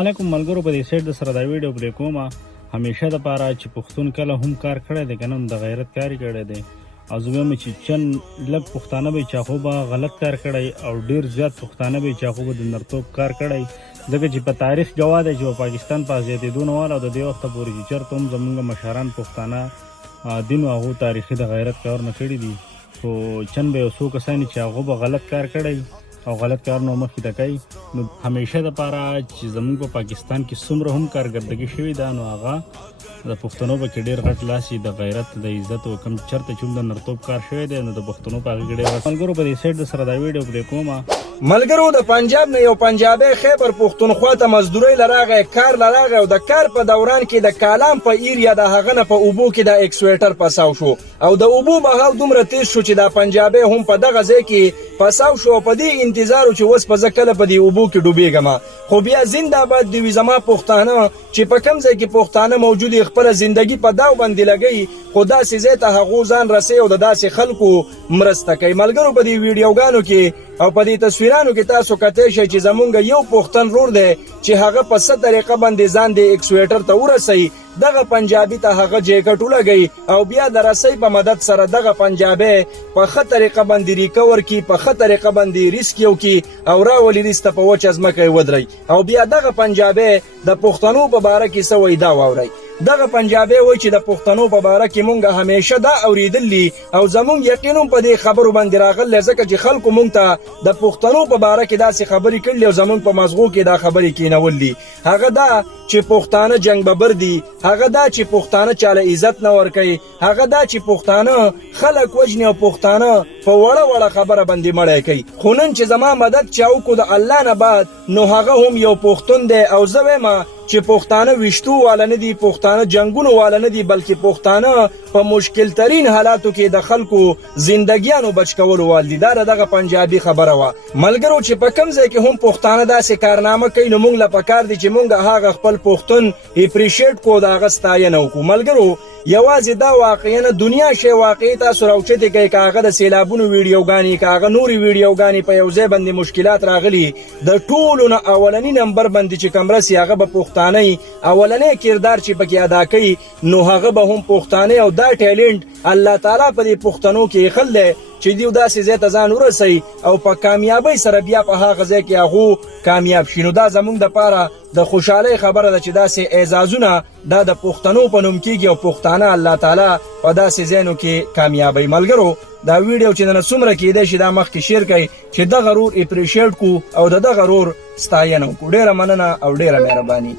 علیکم ملګرو په دې سیټ د سره دا ویډیو پلی کومه همیشه دپاره چې پښتون کله هم کار کړی دی که نه د غیرت کار یې کړی دی او زه وایم چې چند لږ پښتانه به چې هغو به غلط کار کړی او ډېر زیات پښتانه به چې هغو به د نرتوب کار کړی ځکه چې په تاریخ ګواه دی چې په پاکستان په ازادېدو نه واله او د دې وخته پورې چې چېرته هم زموږ مشران پښتانه دین او هغو تاریخي د غیرت کارونه کړي دي خو چند به یو څو کسان چې هغو به غلط کار کړی او غلط کارونه مخکې ته کوي نو همیشه دپاره چې زموږ په پاکستان کې څومره هم کارګردګي شوې ده نو هغه د پښتنو په کې ډېر غټ لاس د غیرت د عزت او کوم چېرته چې هم د نرتوب کار شوی دی نو د پښتنو په هغې کې ډېر ملګرو په دې سیټ د سره دا ویډیو پلی کومه ملګرو د پنجاب نه یو پنجابی خیبر پښتونخوا ته مزدورۍ لراغی کار لراغی او د کار په دوران کې د کالام په ایریا د هغه نه په اوبو کې د اکسویټر پساو شو او د اوبو بهاو دومره تیز شو چې دا پنجابی هم په دغه ځای کې پساو شو او په دې انتظار چې اوس به زه کله په دې اوبو کې ډوبېږم خو بیا زنده‌باد دې وي زما پښتانه چې په کوم ځای کې پښتانه موجود یې خپله زندګي په داو باندې لګوي خو داسې ځای ته هغو ځان رسوي او د داسې خلکو مرسته کوي ملګرو په دې ویډیوګانو کې او په دې تصویرانو کې تاسو کتلی شئ چې زمونږ یو پښتن رور دی چې هغه په څه طریقه باندې ځان د اکسویټر ته ورسوي دغه پنجابي ته هغه جیکټ ولګوي او بیا د رسۍ په مدد سره دغه پنجابی په ښه طریقه باندې ریکور کړي په ښه طریقه باندې ریسک یو کړي او راولي ریسته په وچه ځمکه یې ودروي او بیا دغه پنجابی د پښتنو په باره کې څه وایي دا واورئ دغه پنجابی وایي چې د پښتنو په باره کې مونږ همیشه دا اورېدلي او زمونږ یقین هم په دې خبرو باندې راغلی ځکه چې خلکو مونږ ته د پښتنو په باره کې داسې خبرې کړلي او زمونږ په مغزو کې دا خبرې کېنولي هغه دا چې پښتانه جنګ ببر دي هغه دا چې پښتانه چاله عزت نه ورکوي هغه دا چې پښتانه خلک وژني او پښتانه په وړه وړه خبره باندې مړی کوي خو نن چې زما مدد چا وکړو د الله نه بعد نو هغه هم یو پښتون دی او زه وایم چې پښتانه ویشتو والا نه دي پښتانه جنګونو والا نه دي بلکې پښتانه په مشکل ترین حالاتو کې د خلکو زندګیانو بچ کولو وال دي دا دغه پنجابي خبره وه ملګرو چې په کوم ځای کې هم پښتانه داسې کارنامه کوي نو موږ له پکار دي چې موږ هغه خپل پښتون اپریشیټ کړو د هغه ستاینه وکړو ملګرو یوازې دا واقعا دنیا شی واقعي تاسو راوچتې کوي که هغه د سیلابونو ویډیوګانې که هغه نورې ویډیوګانې په یو ځای باندې مشکلات راغلي د ټولو نه اولني نمبر باندې چې کوم رسي هغه به پښتانه اولنی کردار چې پکې ادا کوي نو هغه به هم پښتانه او دا ټیلنټ الله تعالی په دې پښتنو کې ایښل دی چې دیو داسې ځای ته ځان ورسوي او په کامیابۍ سره بیا په هغه ځای کې هغو کامیاب شي نو دا زموږ دپاره د خوشحالۍ خبره ده چې داسې اعزازونه دا د پښتنو په نوم کېږي او پښتانه الله تعالی په داسې ځایونو کې کامیابوي ملګرو دا ویډیو چې نن څومره کېدی شي دا مخکې شیر کړئ چې دغه رور اپریشیټ کړو او د دغه رور ستاینه وکړو ډېره مننه او ډېره مهرباني